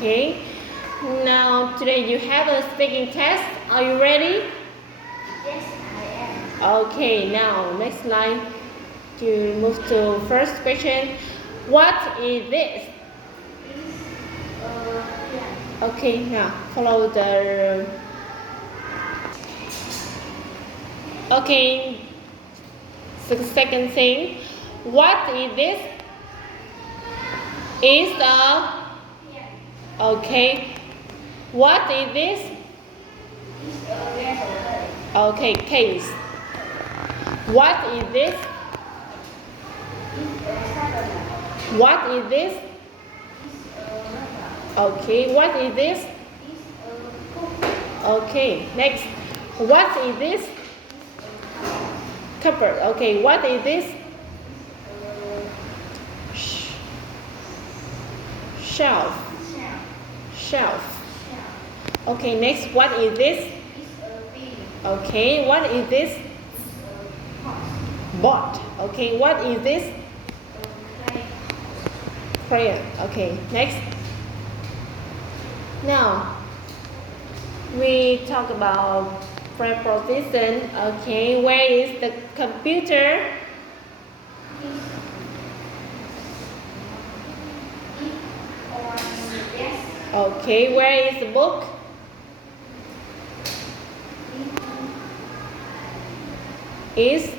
Okay. Now today you have a speaking test. Are you ready? Yes, I am. Okay. Now next line. To move to first question. What is this? Yeah. Okay. Now follow the. Okay. The second thing. What is this? Is the. Okay. What is this? Okay, case. What is this? What is this? Okay, what is this? Okay, next. What is this? Cupboard. Okay, what is this? Shelf. Shelf. Okay, next. What is this? Okay, what is this? Board. Okay, what is this? Crayon. Okay, next. Now, we talk about preposition. Okay, where is the computer? Okay, where is the book? Is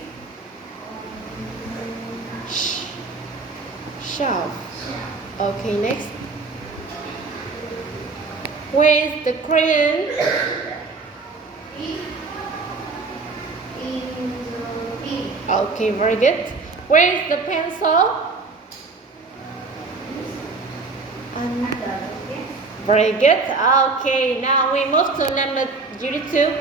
shelf. Okay, next. Where is the crayon? Okay, very good. Where is the pencil? Very good. Okay, now we move to number unit 2.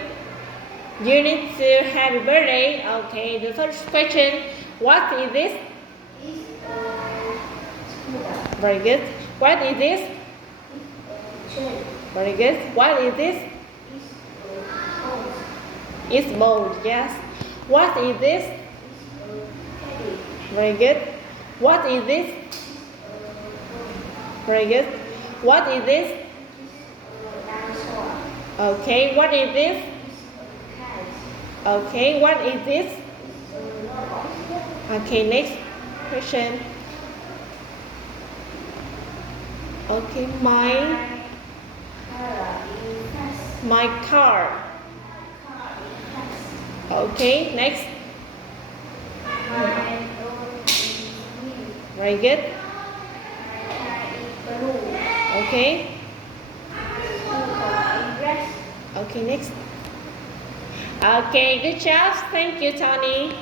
Unit 2, happy birthday. Okay, the first question. What is this? Very good. What is this? Very good. What is this? It's bowl, yes. What is this? Very good. What is this? Very good. What is this? Okay, what is this? Okay, what is this? Okay, next question. Okay, my car. Okay, next. Very good. Okay. Okay, next. Okay, good job. Thank you, Tony.